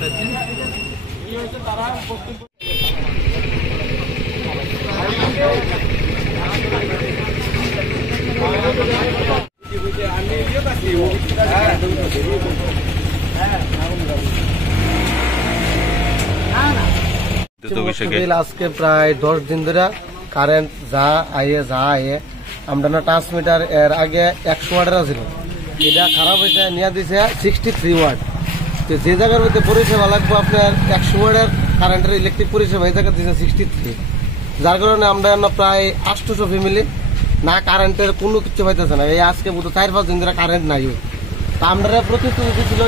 আজকে প্রায় 10 দিন ধরে কারেন্ট যা আইয়ে আমরা না ট্রান্সমিটার এর আগে 100 ওয়াটের ছিল, এটা খারাপ হয়েছে নিয়ে দিছে 63 ওয়াট। তো যে জায়গার মধ্যে পরিষেবা লাগবে আপনার 100 ওয়াটের কারেন্টের ইলেকট্রিক পরিষেবা, এই জায়গা দিছে 63, যার কারণে আমরা প্রায় 800 ফ্যামিলি না কারেন্টের কোনো কিছু পাইতেছে না। এই আজকে বোধ 4-5 দিন ধরে কারেন্ট নাই। তা আমরা প্রতিশ্রুতি দিয়েছিল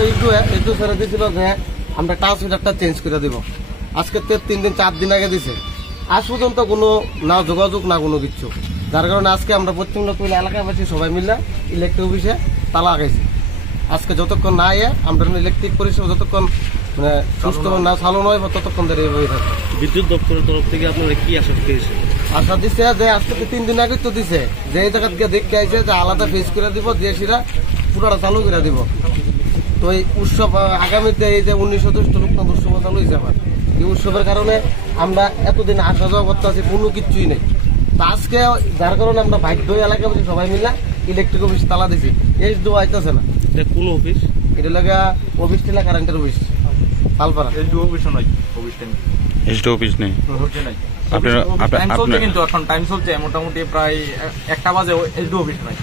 একটু ছেড়ে দিয়েছিল যে আমরা ট্রান্সমিটারটা চেঞ্জ করে দিব। আজকে 3-4 দিন আগে দিছে, আজ পর্যন্ত কোনো না যোগাযোগ না কোনো কিছু, যার কারণে আজকে আমরা পশ্চিম লক্ষ্মী এলাকাবাসী সবাই মিলে ইলেকট্রিক অফিসে তালা লাগাইছি। আজকে যতক্ষণ না আমরা ইলেকট্রিক পরিষেবা যতক্ষণ মানে সুস্থ না চালু নয় ততক্ষণ ধরে হয়ে থাকে। বিদ্যুৎ দপ্তরের তরফ থেকে আপনারা কি আশা পেয়েছেন? আশা দিচ্ছে যে আজকে 3 দিন আগে তো দিছে যে এই জায়গা থেকে দেখতে আইছে যে আলাদা ফেস করে দিব, দিয়ে সেটা পুরোটা চালু করে দিব। তো এই উৎসব আগামীতে এই যে 19 জ্যৈষ্ঠ লোকনাথ উৎসব চালু হয়েছে আমার, এই উৎসবের কারণে আমরা এতদিন আসা যাওয়া করতে আছি, কোনো কিছুই নেই। তো আজকে যার কারণে আমরা বাধ্য এলাকা সবাই মিলে ইলেকট্রিক অফিস তালা দিছি, এই দোয়া আইতেছে না। কোন অফিস? এটা লাগা অফিস টিলা কারেন্টের অফিস পালপাড়া। অফিস নেই কিন্তু এখন টাইম চলছে মোটামুটি প্রায় 1টা বাজে, এসডি অফিস নাই।